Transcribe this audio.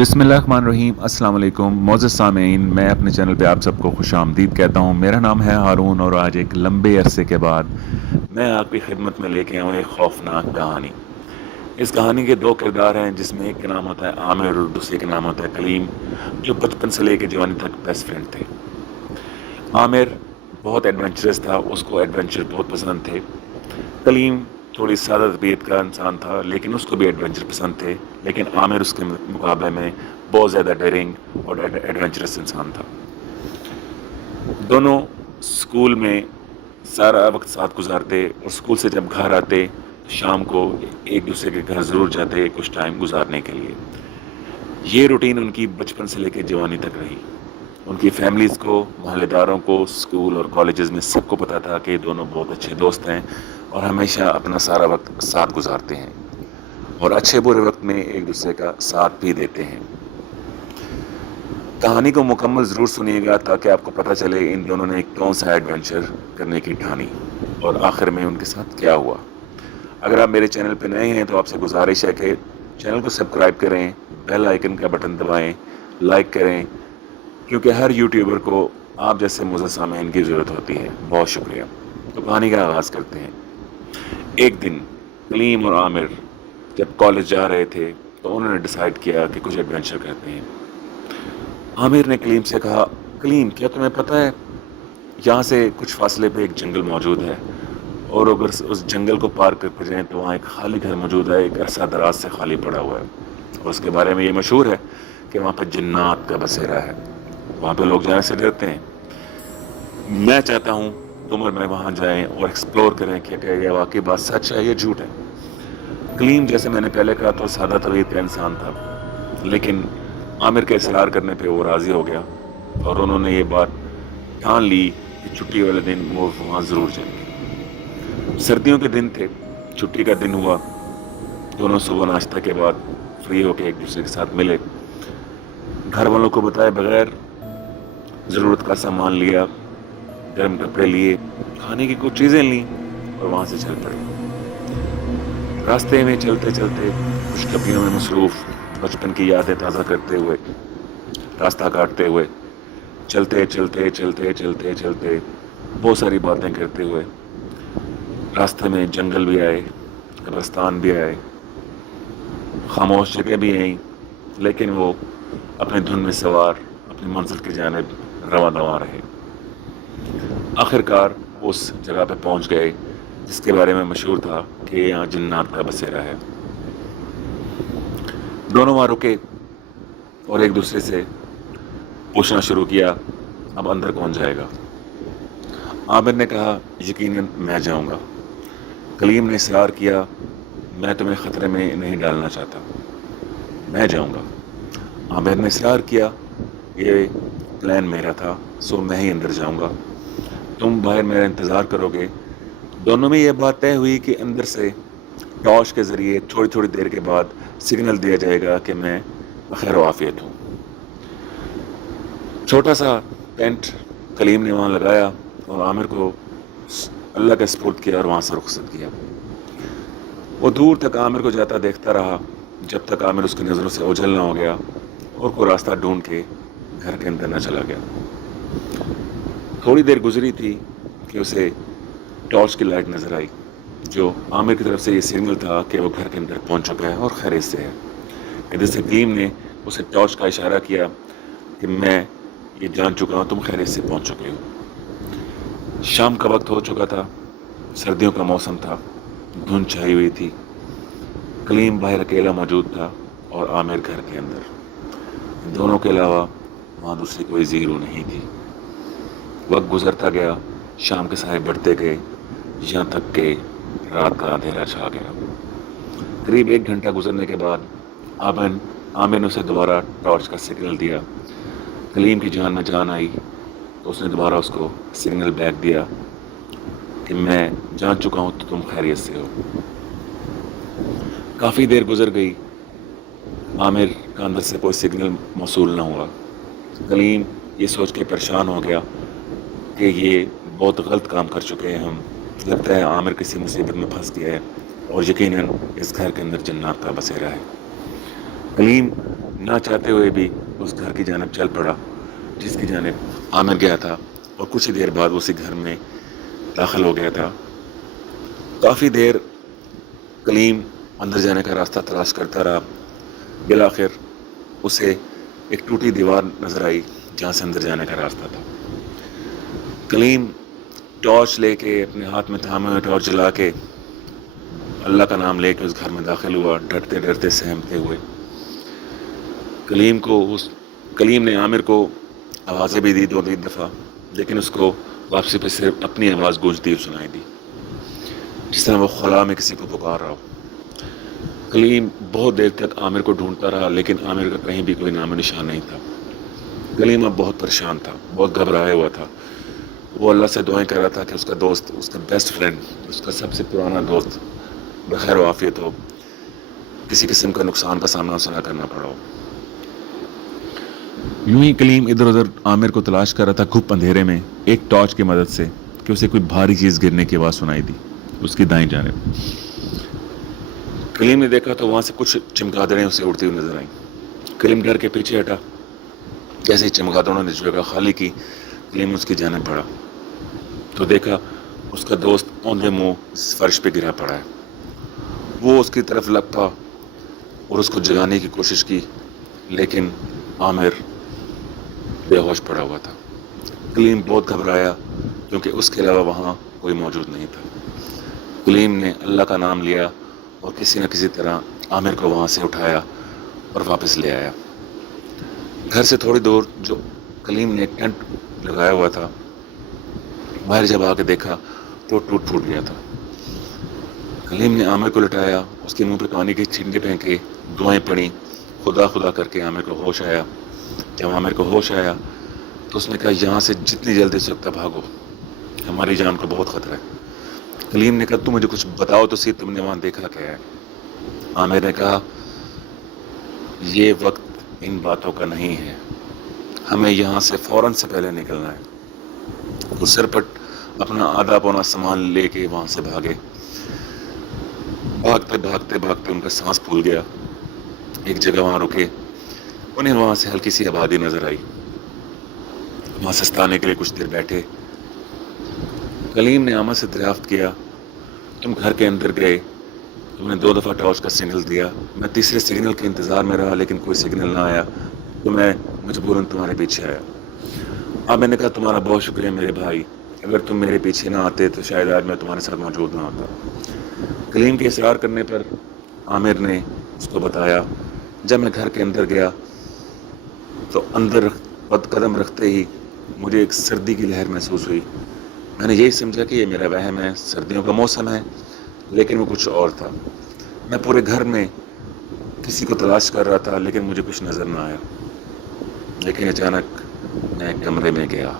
बिस्मिल्लाहिर्रहमानिर्रहीम। अस्सलाम वालेकुम मोअज़्ज़ज़ सामीन, मैं अपने चैनल पे आप सबको खुश आमदीद कहता हूँ। मेरा नाम है हारून और आज एक लंबे अरसे के बाद मैं आपकी खिदमत में लेके आया हूँ एक खौफनाक कहानी। इस कहानी के दो किरदार हैं, जिसमें एक का नाम होता है आमिर और दूसरे का नाम होता है कलीम, जो बचपन से लेकर जवानी तक बेस्ट फ्रेंड थे। आमिर बहुत एडवेंचरस था, उसको एडवेंचर बहुत पसंद थे। कलीम थोड़ी सादा तबीयत का इंसान था, लेकिन उसको भी एडवेंचर पसंद थे। लेकिन आमिर उसके मुकाबले में बहुत ज़्यादा डेयरिंग और एडवेंचरस इंसान था। दोनों स्कूल में सारा वक्त साथ गुजारते और स्कूल से जब घर आते तो शाम को एक दूसरे के घर ज़रूर जाते कुछ टाइम गुजारने के लिए। ये रूटीन उनकी बचपन से लेकर जवानी तक रही। उनकी फैमिलीज़ को, मोहल्लेदारों को, स्कूल और कॉलेजेस में सबको पता था कि दोनों बहुत अच्छे दोस्त हैं और हमेशा अपना सारा वक्त साथ गुजारते हैं और अच्छे बुरे वक्त में एक दूसरे का साथ भी देते हैं। कहानी को मुकम्मल ज़रूर सुनिएगा ताकि आपको पता चले इन दोनों ने कौन सा एडवेंचर करने की ठानी और आखिर में उनके साथ क्या हुआ। अगर आप मेरे चैनल पर नए हैं तो आपसे गुजारिश है कि चैनल को सब्सक्राइब करें, बेल आइकन का बटन दबाएं, लाइक करें, क्योंकि हर यूट्यूबर को आप जैसे मुअज़्ज़ज़ सामीन की ज़रूरत होती है। बहुत शुक्रिया। तो कहानी का आगाज़ करते हैं। एक दिन कलीम और आमिर जब कॉलेज जा रहे थे तो उन्होंने डिसाइड किया कि कुछ एडवेंचर करते हैं। आमिर ने कलीम से कहा, कलीम क्या तुम्हें पता है यहाँ से कुछ फासले पे एक जंगल मौजूद है और अगर उस जंगल को पार करके जाएं तो वहाँ एक खाली घर मौजूद है, एक अरसा दराज से खाली पड़ा हुआ है और उसके बारे में ये मशहूर है कि वहाँ पर जिन्नात का बसेरा है, वहाँ पे लोग जाने से डरते हैं। मैं चाहता हूँ तुम और मैं वहाँ जाएं और एक्सप्लोर करें कि क्या ये वाकई बात सच है या झूठ है। कलीम जैसे मैंने पहले कहा तो सादा तबीयत का इंसान था, लेकिन आमिर के इसरार करने पे वो राज़ी हो गया और उन्होंने ये बात ठान ली कि छुट्टी वाले दिन वो वहाँ ज़रूर जाएंगे। सर्दियों के दिन थे, छुट्टी का दिन हुआ। दोनों सुबह नाश्ता के बाद फ्री होकर एक दूसरे के साथ मिले। घर वालों को बताए बगैर ज़रूरत का सामान लिया, गर्म कपड़े लिए, खाने की कुछ चीज़ें लीं और वहाँ से चल पड़े। रास्ते में चलते चलते खुशखबरियों में मसरूफ़, बचपन की यादें ताज़ा करते हुए, रास्ता काटते हुए, चलते चलते चलते चलते चलते बहुत सारी बातें करते हुए रास्ते में जंगल भी आए, कब्रिस्तान भी आए, खामोश जगह भी आई, लेकिन वो अपने धुन में सवार अपनी मंजिल की जानिब रवां दवा रहे। आखिरकार उस जगह पे पहुंच गए जिसके बारे में मशहूर था कि यहाँ जिन्नात का बसेरा है। दोनों वहाँ रुके और एक दूसरे से पूछना शुरू किया, अब अंदर कौन जाएगा। आमिर ने कहा, यकीनन मैं जाऊँगा। कलीम ने इसरार किया, मैं तुम्हें ख़तरे में नहीं डालना चाहता, मैं जाऊँगा। आमिर ने इसरार किया, ये प्लान मेरा था, सो मैं ही अंदर जाऊँगा, तुम बाहर मेरा इंतज़ार करोगे। दोनों में यह बात तय हुई कि अंदर से टॉर्च के ज़रिए थोड़ी थोड़ी देर के बाद सिग्नल दिया जाएगा कि मैं खैर वाफ़ियत हूँ। छोटा सा टेंट कलीम ने वहाँ लगाया और आमिर को अल्लाह के सपुर्द किया और वहाँ से रुखसत किया। वो दूर तक आमिर को जाता देखता रहा जब तक आमिर उसकी नज़रों से ओझल ना हो गया और कोई रास्ता ढूंढ के घर के अंदर न चला गया। थोड़ी देर गुजरी थी कि उसे टॉर्च की लाइट नज़र आई, जो आमिर की तरफ से ये सिग्नल था कि वो घर के अंदर पहुंच चुका है और खैरियत से है। इधर से कलीम ने उसे टॉर्च का इशारा किया कि मैं ये जान चुका हूँ, तुम खैरियत से पहुंच चुके हो। शाम का वक्त हो चुका था, सर्दियों का मौसम था, धुंध छाई हुई थी। कलीम बाहर अकेला मौजूद था और आमिर घर के अंदर। दोनों के अलावा वहाँ दूसरी कोई ज़ीरो नहीं थी। वक्त गुजरता गया, शाम के साए बढ़ते गए, यहाँ तक के रात का अंधेरा छा गया। करीब 1 घंटा गुजरने के बाद आमिर ने उसे दोबारा टॉर्च का सिग्नल दिया। कलीम की जान में जान आई तो उसने दोबारा उसको सिग्नल बैक दिया कि मैं जान चुका हूँ तो तुम खैरियत से हो। काफ़ी देर गुजर गई, आमिर का अंदर से कोई सिग्नल मौसूल ना हुआ। कलीम ये सोच के परेशान हो गया कि ये बहुत गलत काम कर चुके हैं हम, लगता है आमिर किसी मुसीबत में फंस गया है और यकीनन इस घर के अंदर जन्नत का बसेरा है। कलीम نہ چاہتے ہوئے بھی اس گھر کی جانب چل پڑا جس کی جانب عامر گیا تھا، اور کچھ ہی دیر بعد اسی گھر میں داخل ہو گیا تھا۔ کافی دیر کلیم اندر جانے کا راستہ تلاش کرتا رہا۔ بالآخر اسے ایک ٹوٹی دیوار نظر آئی جہاں سے اندر جانے کا راستہ تھا۔ کلیم ٹارچ لے کے، اپنے ہاتھ میں تھامے ہوئے ٹارچ جلا کے، اللہ کا نام لے کے اس گھر میں داخل ہوا، ڈرتے ڈرتے سہمتے ہوئے۔ کلیم نے عامر کو آوازیں بھی دی 2-3 دفعہ، لیکن اس کو واپسی پہ صرف اپنی آواز گونجتی ہوئی سنائی دی، جس طرح وہ خلا میں کسی کو پکار رہا ہو۔ کلیم بہت دیر تک عامر کو ڈھونڈتا رہا، لیکن عامر کا کہیں بھی کوئی نام و نشان نہیں تھا۔ کلیم اب بہت پریشان تھا، بہت گھبرایا ہوا تھا۔ وہ اللہ سے دعائیں کر رہا تھا کہ اس کا دوست، اس کا بیسٹ فرینڈ، اس کا سب سے پرانا دوست بخیر و عافیت ہو، کسی قسم کا نقصان کا سامنا اسے نہ کرنا پڑا ہو۔ یوں ہی کلیم ادھر ادھر عامر کو تلاش کر رہا تھا گھپ اندھیرے میں، ایک ٹارچ کی مدد سے، کہ اسے کوئی بھاری چیز گرنے کی آواز سنائی دی اس کی دائیں جانب۔ کلیم نے دیکھا تو وہاں سے کچھ چمگادڑیں اسے اڑتی ہوئی نظر آئیں۔ کلیم ڈر کے پیچھے ہٹا۔ جیسے ہی چمگادڑوں نے جگہ خالی کی، کلیم اس کی جانب بڑھا تو دیکھا اس کا دوست اوندھے منہ فرش پہ گرا پڑا ہے۔ وہ اس کی طرف لپکا اور اس کو جگانے کی کوشش کی، لیکن عامر بے ہوش پڑا ہوا تھا۔ کلیم بہت گھبرایا کیونکہ اس کے علاوہ وہاں کوئی موجود نہیں تھا۔ کلیم نے اللہ کا نام لیا اور کسی نہ کسی طرح عامر کو وہاں سے اٹھایا اور واپس لے آیا۔ گھر سے تھوڑی دور جو کلیم نے ٹینٹ لگایا ہوا تھا، باہر جب آ کے دیکھا تو ٹوٹ پھوٹ گیا تھا۔ کلیم نے عامر کو لٹایا، اس کے منہ پہ پانی کے چھینٹے پھینکے، دعائیں پڑھیں، خدا خدا کر کے عامر کو ہوش آیا۔ جب عامر کو ہوش آیا تو اس نے کہا یہاں سے جتنی جلدی سے سکتا بھاگو، ہماری جان کو بہت خطرہ ہے۔ کلیم نے کہا تم مجھے کچھ بتاؤ تو صحیح، تم نے وہاں دیکھا کیا ہے؟ عامر نے کہا یہ وقت ان باتوں کا نہیں ہے، ہمیں یہاں سے فوراً سے پہلے نکلنا ہے۔ وہ سرپٹ اپنا آدھا پونا سامان لے کے وہاں سے بھاگے۔ بھاگتے بھاگتے بھاگتے ان کا سانس پھول گیا۔ ایک جگہ وہاں رکے، انہیں وہاں سے ہلکی سی آبادی نظر آئی، وہاں سستانے کے لیے کچھ دیر بیٹھے۔ کلیم نے عامر سے دریافت کیا تم گھر کے اندر گئے، تم نے 2 دفعہ ٹارچ کا سگنل دیا، میں تیسرے سگنل کے انتظار میں رہا لیکن کوئی سگنل نہ آیا تو میں مجبوراً تمہارے پیچھے آیا۔ اب میں نے کہا تمہارا بہت شکریہ میرے بھائی، اگر تم میرے پیچھے نہ آتے تو شاید آج میں تمہارے ساتھ موجود نہ ہوتا۔ کلیم کے اصرار کرنے پر عامر نے اس کو بتایا جب میں گھر کے اندر گیا تو اندر قدم رکھتے ہی مجھے ایک سردی کی لہر محسوس ہوئی۔ میں نے یہی سمجھا کہ یہ میرا وہم ہے، سردیوں کا موسم ہے، لیکن وہ کچھ اور تھا۔ میں پورے گھر میں کسی کو تلاش کر رہا تھا لیکن مجھے کچھ نظر نہ آیا، لیکن اچانک میں ایک کمرے میں گیا۔